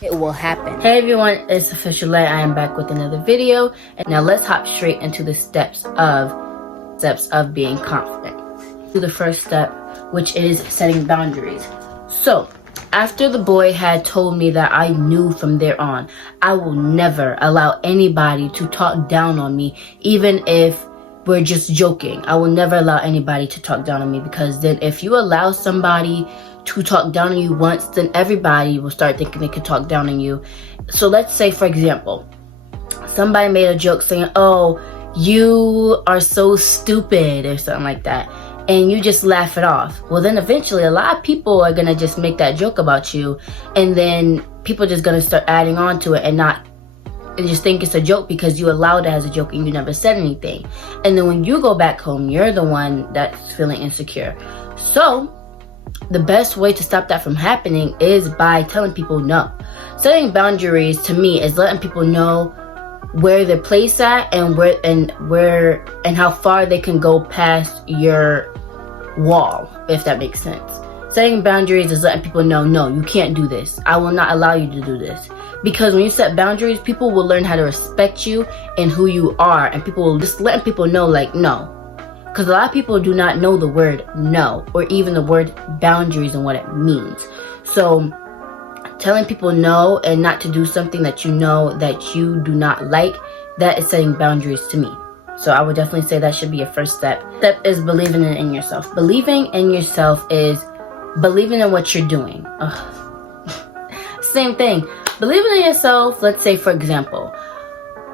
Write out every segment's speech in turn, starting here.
it will happen. Hey everyone, it's Official Light. I am back with another video, and now let's hop straight into the steps of being confident. To the first step, which is setting boundaries. So after the boy had told me that, I knew from there on I will never allow anybody to talk down on me, even if we're just joking. I will never allow anybody to talk down on me, because then if you allow somebody to talk down on you once, then everybody will start thinking they can talk down on you. So let's say, for example, somebody made a joke saying, "Oh, you are so stupid," or something like that, and you just laugh it off. Well, then eventually a lot of people are gonna just make that joke about you, and then people are just gonna start adding on to it and just think it's a joke because you allowed it as a joke and you never said anything. And then when you go back home, you're the one that's feeling insecure. So the best way to stop that from happening is by telling people no. Setting boundaries, to me, is letting people know where their place at and where and how far they can go past your wall, if that makes sense. Setting boundaries is letting people know, no, you can't do this. I will not allow you to do this. Because when you set boundaries, people will learn how to respect you and who you are, and people will just letting people know, like, no. Because a lot of people do not know the word no, or even the word boundaries and what it means. So telling people no and not to do something that you know that you do not like, that is setting boundaries to me. So I would definitely say that should be your first step. Step is believing in yourself. Believing in yourself is believing in what you're doing. Same thing. Believing in yourself, let's say, for example,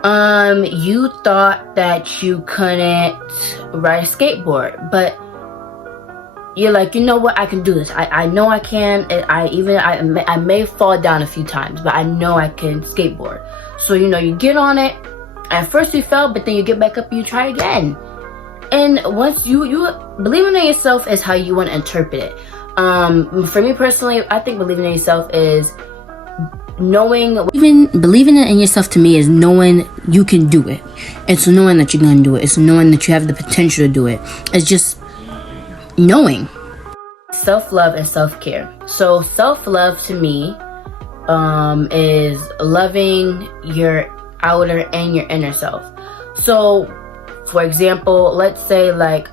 you thought that you couldn't ride a skateboard, but you're like, you know what, I can do this. I know I can. I may fall down a few times, but I know I can skateboard. So, you get on it. At first you fell, but then you get back up and you try again. And once you believing in yourself is how you want to interpret it. For me personally, I think believing in yourself is believing in yourself, to me, is knowing you can do it. It's knowing that you're going to do it. It's knowing that you have the potential to do it. It's just knowing. Self-love and self-care. So self-love, to me, is loving your outer and your inner self. So for example, let's say like,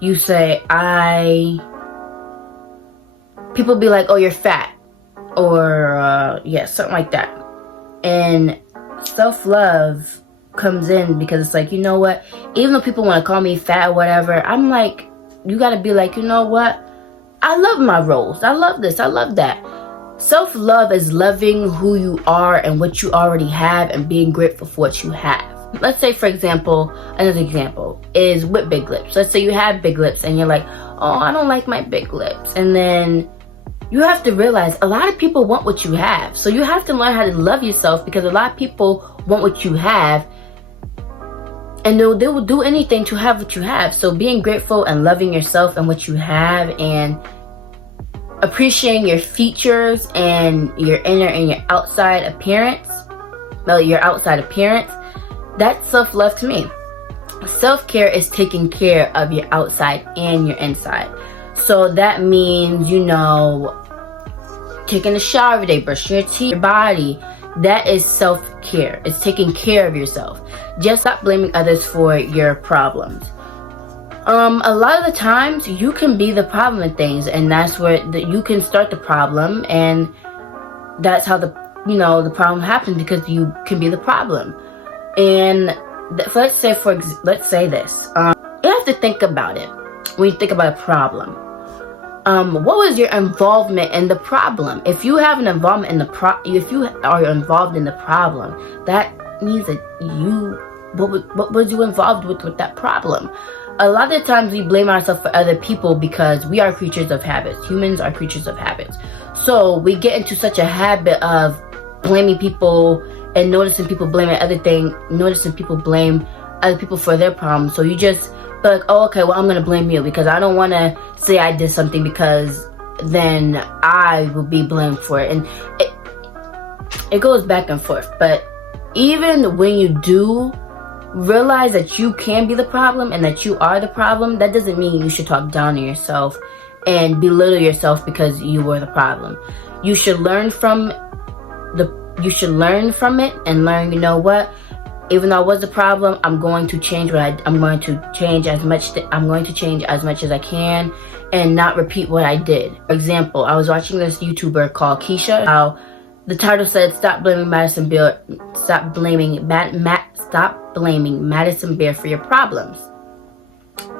you say, people be like, oh, you're fat, or something like that. And self-love comes in because it's like, you know what, even though people want to call me fat or whatever, I'm like, you got to be like, you know what, I love my roles, I love this, I love that. Self-love is loving who you are and what you already have and being grateful for what you have. Let's say, for example, another example is with big lips. Let's say you have big lips and you're like, oh, I don't like my big lips. And then you have to realize a lot of people want what you have. So you have to learn how to love yourself, because a lot of people want what you have, and they will do anything to have what you have. So being grateful and loving yourself and what you have, and appreciating your features and your inner and your outside appearance, that's self-love to me. Self-care is taking care of your outside and your inside. So that means, taking a shower every day, brushing your teeth, your body. That is self-care. It's taking care of yourself. Just stop blaming others for your problems. A lot of the times you can be the problem in things, and that's where you can start the problem, and that's how the problem happens, because you can be the problem. And let's say this. You have to think about it when you think about a problem. What was your involvement in the problem? If you have an involvement in if you are involved in the problem, that means that what was you involved with that problem? A lot of times we blame ourselves for other people because we are creatures of habits. Humans are creatures of habits. So we get into such a habit of blaming people and noticing people blame other people for their problems. So you just be like, oh, okay, well, I'm going to blame you because I don't want to say I did something, because then I will be blamed for it. And it goes back and forth. But even when you do realize that you can be the problem and that you are the problem, that doesn't mean you should talk down on yourself and belittle yourself because you were the problem. You should learn from it and learn, you know what? Even though I was the problem, I'm going to change I'm going to change as much as I can and not repeat what I did. For example, I was watching this YouTuber called Keisha. How the title said, "Stop blaming Madison Beer for your problems."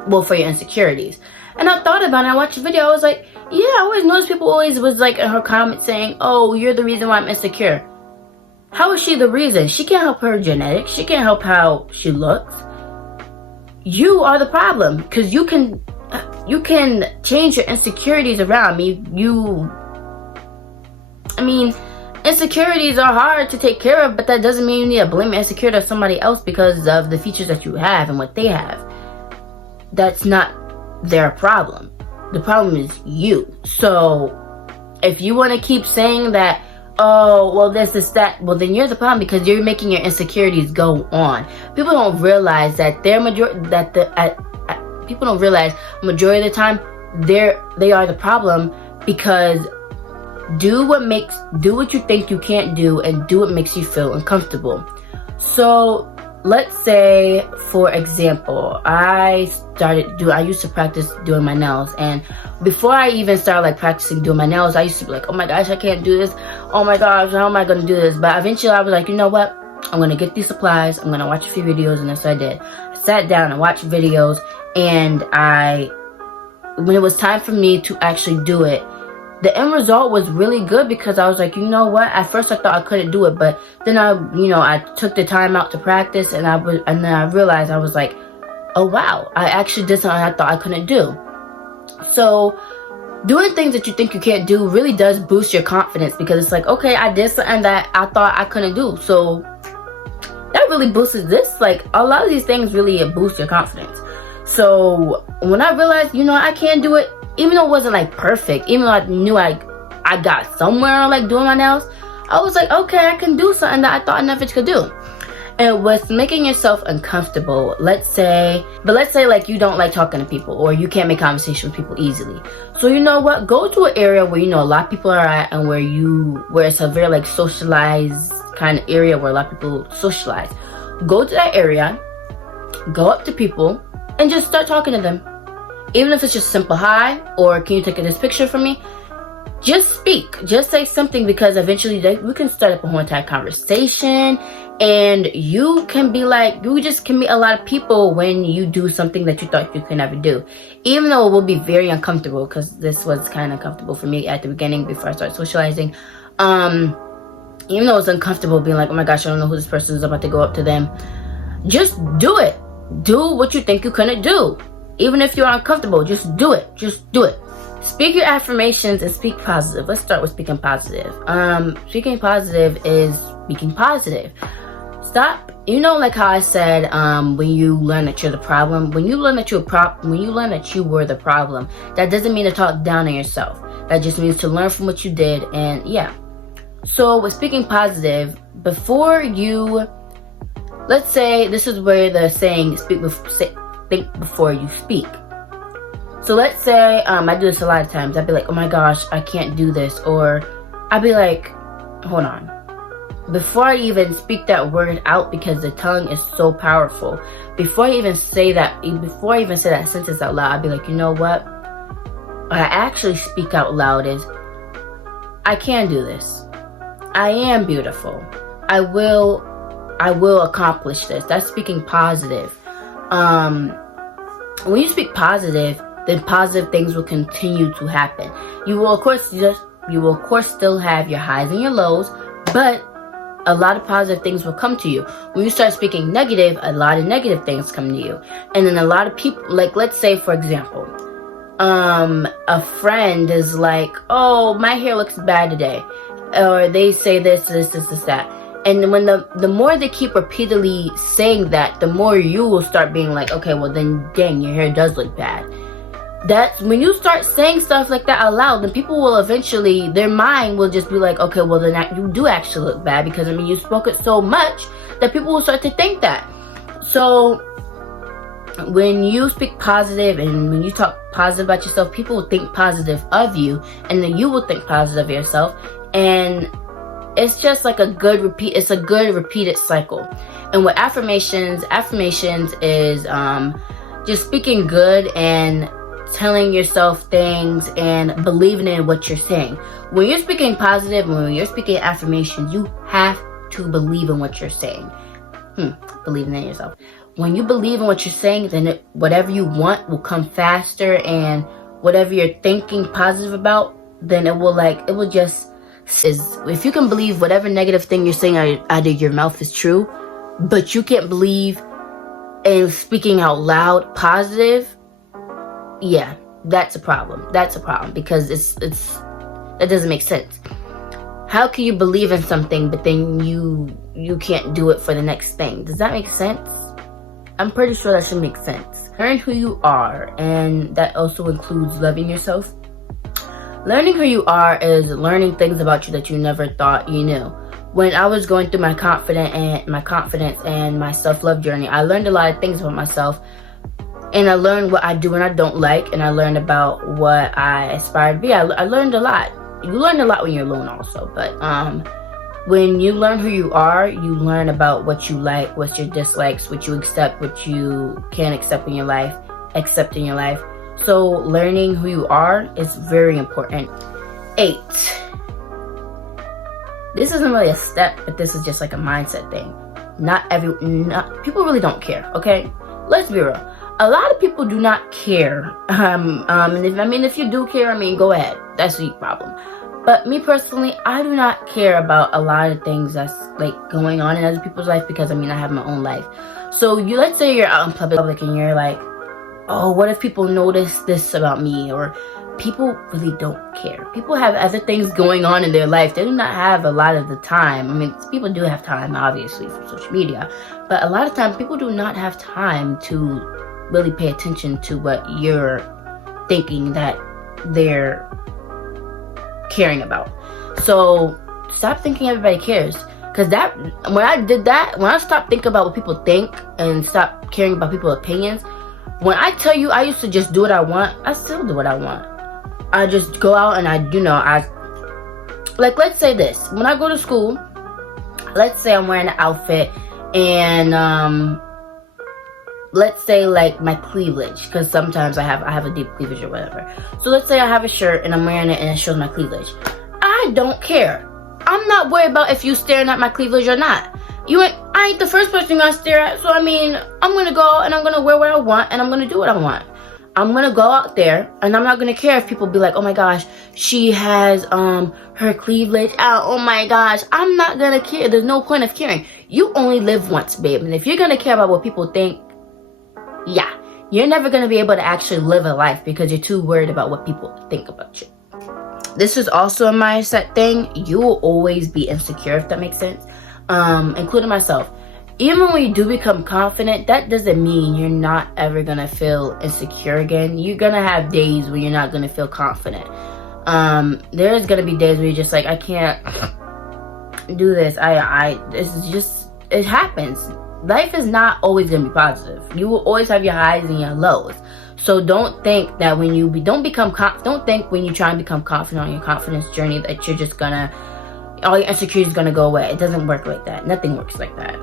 Well, for your insecurities. And I thought about it, I watched the video, I was like, yeah, I always noticed people always was like in her comments saying, "Oh, you're the reason why I'm insecure." How is she the reason? She can't help her genetics. She can't help how she looks. You are the problem, because you can change your insecurities around. Insecurities are hard to take care of, but that doesn't mean you need to blame your insecurity on somebody else because of the features that you have and what they have. That's not their problem. The problem is you. So if you want to keep saying that, "Oh, well, this is that," well, then you're the problem because you're making your insecurities go on. People don't realize that people don't realize majority of the time they are the problem, because do what you think you can't do and do what makes you feel uncomfortable. So let's say, for example, I used to practice doing my nails, and before I even started practicing doing my nails, I used to be like, "Oh my gosh, I can't do this. Oh my gosh, how am I gonna do this?" But eventually I was like, you know what? I'm gonna get these supplies, I'm gonna watch a few videos, and that's what I did. I sat down and watched videos, and when it was time for me to actually do it, the end result was really good, because I was like, you know what? At first I thought I couldn't do it, but then I took the time out to practice, and then I realized, I was like, oh wow, I actually did something I thought I couldn't do. So doing things that you think you can't do really does boost your confidence, because it's like, okay, I did something that I thought I couldn't do, so that really boosts this. Like, a lot of these things really boost your confidence. So when I realized, I can't do it, even though it wasn't perfect, even though I knew I got somewhere doing my nails, I was like, okay, I can do something that I thought I never could do. And with making yourself uncomfortable, let's say you don't like talking to people, or you can't make conversation with people easily. So you know what? Go to an area where a lot of people are at, and where it's a very socialized kind of area where a lot of people socialize. Go to that area, go up to people, and just start talking to them. Even if it's just simple hi, or can you take this picture for me? Just speak. Just say something, because eventually we can start up a whole entire conversation, and you can you just can meet a lot of people when you do something that you thought you could never do. Even though it will be very uncomfortable, because this was kind of uncomfortable for me at the beginning before I started socializing. Even though it's uncomfortable being like, oh my gosh, I don't know who this person is, about to go up to them. Just do it. Do what you think you couldn't do. Even if you're uncomfortable, just do it. Just do it. Speak your affirmations and speak positive. Let's start with speaking positive. Speaking positive is speaking positive. Stop. How I said, when you learn that you're the problem, when you learn that you were the problem, that doesn't mean to talk down on yourself. That just means to learn from what you did, and yeah. So with speaking positive, let's say this is where the saying think before you speak. So let's say I do this a lot of times. I'd be like, oh my gosh, I can't do this. Or I'd be like, hold on. Before I even speak that word out, because the tongue is so powerful, before I even say that sentence out loud, I'd be like, you know what? What I actually speak out loud is, I can do this. I am beautiful. I will accomplish this. That's speaking positive. When you speak positive, then positive things will continue to happen. You will of course still have your highs and your lows, but a lot of positive things will come to you. When you start speaking negative, a lot of negative things come to you. And then a lot of people, let's say for example, a friend is like, oh, my hair looks bad today. Or they say this, that. And when the more they keep repeatedly saying that, the more you will start being like, okay, well then, dang, your hair does look bad. That's when you start saying stuff like that out loud, then people will eventually, their mind will just be like, okay, well then you do actually look bad, because you spoke it so much that people will start to think that. So when you speak positive and when you talk positive about yourself, people will think positive of you, and then you will think positive of yourself, and it's just like a good repeated cycle. And with affirmations is just speaking good and telling yourself things and believing in what you're saying. When you're speaking positive, when you're speaking affirmations, you have to believe in what you're saying. Believing in yourself. When you believe in what you're saying, then whatever you want will come faster, and whatever you're thinking positive about, then if you can believe whatever negative thing you're saying out of your mouth is true, but you can't believe in speaking out loud positive, yeah, that's a problem. That's a problem, because that doesn't make sense. How can you believe in something but then you can't do it for the next thing? Does that make sense? I'm pretty sure that should make sense. Learn who you are, and that also includes loving yourself. Learning who you are is learning things about you that you never thought you knew. When I was going through my confidence and my self-love journey, I learned a lot of things about myself, and I learned what I do and I don't like, and I learned about what I aspire to be. I learned a lot. You learn a lot when you're alone also, but when you learn who you are, you learn about what you like, what's your dislikes, what you accept, what you can't accept in your life. So learning who you are is very important. 8. This isn't really a step, but this is just like a mindset thing. People really don't care, okay? Let's be real. A lot of people do not care. If you do care, go ahead. That's your problem. But me personally, I do not care about a lot of things that's like going on in other people's life, because I have my own life. So let's say you're out in public and you're like, oh, what if people notice this about me? Or people really don't care. People have other things going on in their life. They do not have a lot of the time. People do have time, obviously, for social media. But a lot of times, people do not have time to really pay attention to what you're thinking that they're caring about. So stop thinking everybody cares. Because when I stopped thinking about what people think and stopped caring about people's opinions, when I tell you I used to just do what I want, I still do what I want. I just go out and let's say this. When I go to school, let's say I'm wearing an outfit and let's say like my cleavage, because sometimes I have a deep cleavage or whatever. So let's say I have a shirt and I'm wearing it and it shows my cleavage. I don't care. I'm not worried about if you staring at my cleavage or not. I ain't the first person you're gonna stare at. So I'm gonna go and I'm gonna wear what I want and I'm gonna do what I want. I'm gonna go out there and I'm not gonna care if people be like, oh my gosh, she has her cleavage out. Oh my gosh, I'm not gonna care. There's no point of caring. You only live once, babe. And if you're gonna care about what people think, yeah, you're never going to be able to actually live a life because you're too worried about what people think about you. This is also a mindset thing. You will always be insecure, if that makes sense, including myself. Even when you do become confident, that doesn't mean you're not ever going to feel insecure again. You're going to have days where you're not going to feel confident. There's going to be days where you're just like, I can't do this. This is just, it happens. Life is not always going to be positive. You will always have your highs and your lows. So don't think that when you don't think when you try and become confident on your confidence journey that you're just gonna, all your insecurities is gonna go away. It doesn't work like that. Nothing works like that.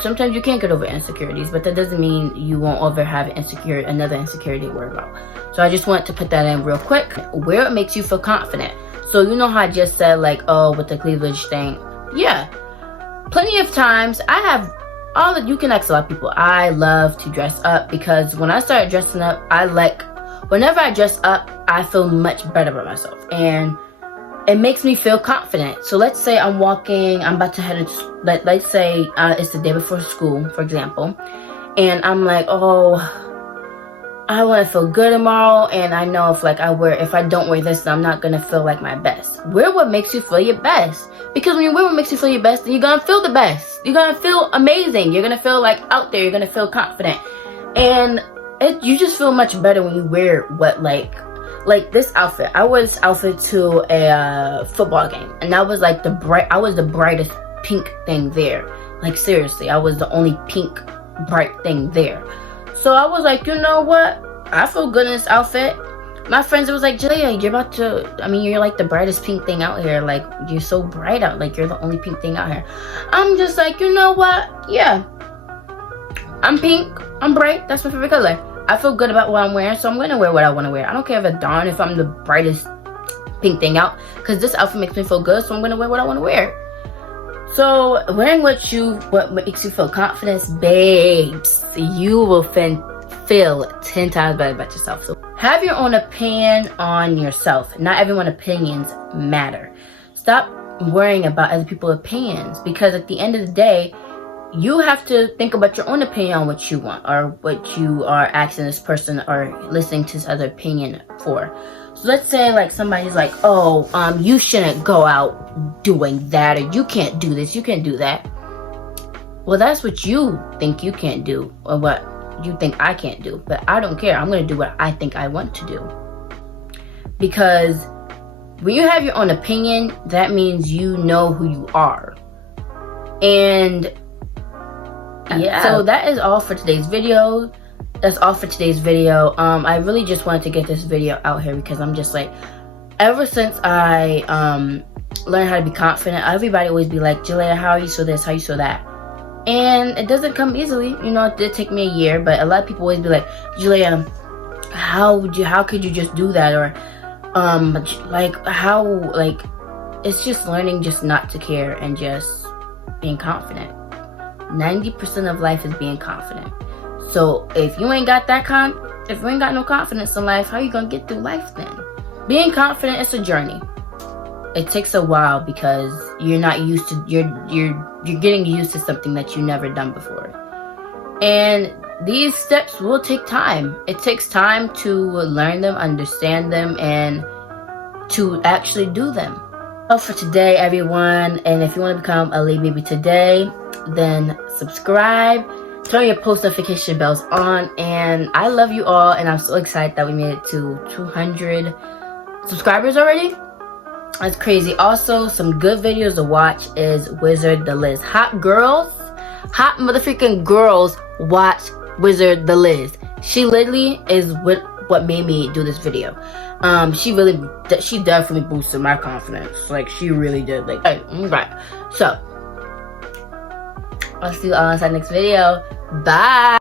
Sometimes you can't get over insecurities, but that doesn't mean you won't ever have another insecurity to worry about. So I just want to put that in real quick. Where it makes you feel confident. So you know how I just said like, oh, with the cleavage thing. Yeah, plenty of times you can ask a lot of people. I love to dress up because when I started dressing up, whenever I dress up, I feel much better about myself. And it makes me feel confident. So let's say I'm about to head into, let's say it's the day before school, for example. And I'm like, oh, I want to feel good tomorrow. And I know if I don't wear this, then I'm not going to feel like my best. Wear what makes you feel your best. Because when you wear what makes you feel your best, then you're going to feel the best. You're going to feel amazing. You're going to feel like out there. You're going to feel confident. And you just feel much better when you wear what like this outfit. I wore this outfit to a football game. And I was like I was the brightest pink thing there. Like seriously, I was the only pink bright thing there. So I was like, you know what? I feel good in this outfit. My friends was like, Jalea, you're about to, I mean, you're like the brightest pink thing out here. Like, you're so bright out. Like, you're the only pink thing out here. I'm just like, you know what? Yeah. I'm pink. I'm bright. That's my favorite color. I feel good about what I'm wearing, so I'm going to wear what I want to wear. I don't care if a darn if I'm the brightest pink thing out, because this outfit makes me feel good, so I'm going to wear what I want to wear. So, wearing what makes you feel confidence, babes, you will feel 10 times better about yourself. So, have your own opinion on yourself. Not everyone's opinions matter. Stop worrying about other people's opinions, because at the end of the day, you have to think about your own opinion on what you want, or what you are asking this person or listening to this other opinion for. So let's say like somebody's like, oh, you shouldn't go out doing that, or you can't do this, you can't do that. Well, that's what you think you can't do, or what you think I can't do. But I don't care. I'm going to do what I think I want to do. Because when you have your own opinion, that means you know who you are. And yeah, so that is all for today's video. That's all for today's video. I really just wanted to get this video out here because I'm just like, ever since I learned how to be confident, everybody always be like, Jalea, how are you so this, how you so that? And it doesn't come easily. You know, it did take me a year, but a lot of people always be like, Jalea, how could you just do that? Or it's just learning just not to care and just being confident. 90% of life is being confident. So if you ain't got if you ain't got no confidence in life, how you gonna get through life then? Being confident is a journey. It takes a while because you're not used to you're getting used to something that you never done before. And these steps will take time. It takes time to learn them, understand them, and to actually do them. Well, for today, everyone, and if you want to become a Lady Baby today, then subscribe, turn your post notification bells on, and I love you all, and I'm so excited that we made it to 200 subscribers already. That's crazy. Also, some good videos to watch is Wizard the Liz. Hot motherfucking girls watch Wizard the Liz. She literally is what made me do this video. She definitely boosted my confidence. Like, she really did. Like, hey, right. So, I'll see you all in the next video. Bye.